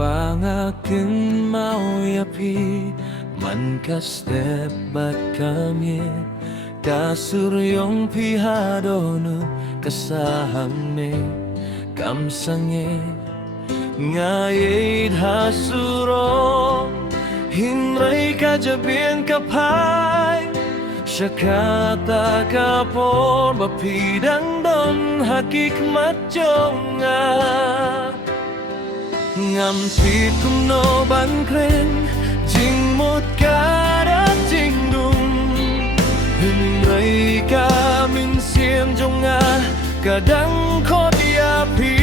Pangaken mau yapi man kasdep bat kami kasuryong pihadono kasahane kamsange ngayit hasuro hinray kajabien kapay syakata kapor bapidang don hakik matjonga ngamtit kuno bangkren jing mot kada jing dung hinray kamin siem jonga kadang kodiapi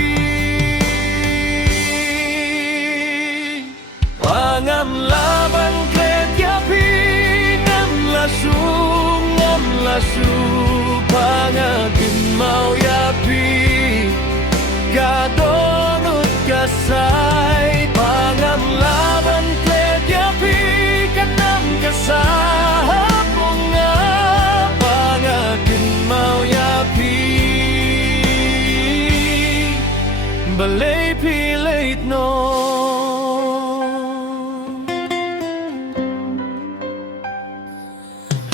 pangam laban kret yapi ngam lasu pangakin mau yapi kadonut kasay pangam laban kret yapi kanam kasah bunga pangakin mau yapi balay pilait no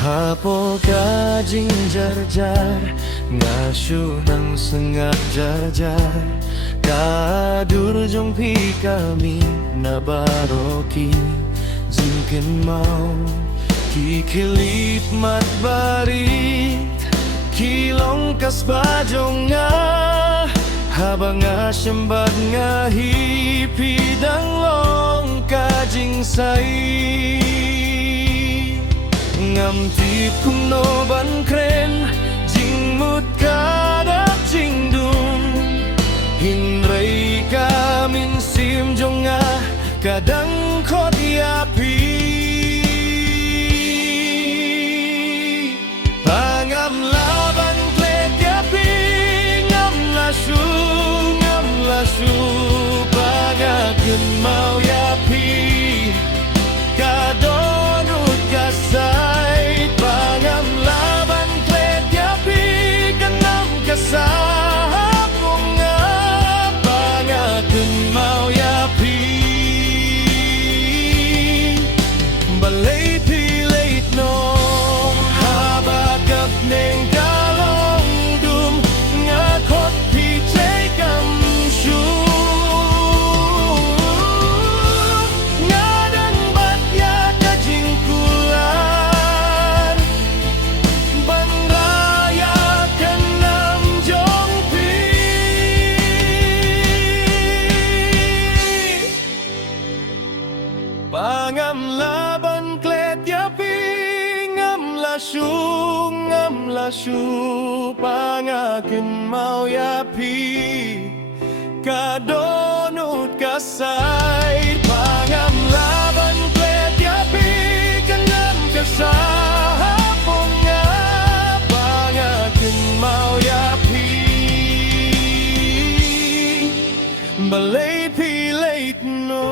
hapo kajing jar-jar ngasu nang sengak jar-jar kadur jong pi kami nabaroki jingken mau kikilip mat barit kilong kasbajong nga habang asyambat nga hipidang long kajing say ngamtit kuno ban kren jing mut kada jing dung hinray kamin sim jonga kadang kodiapi pangam laban klet yapi ngam lasu pangaken mau yapi kadonut kasay pangam laban klet yapi kanam kasah bunga pangaken mau yapi balay pilait no habagap neng dalong dum ngakot pichay kam syu ngadan batya kajing kulan banraya kanam jong pi pangam laban klet yapi ngam lasu pangaken mau yapi kadonut kasay pangam laban klet yapi kanam kasah bunga pangaken mau yapi balay pilait no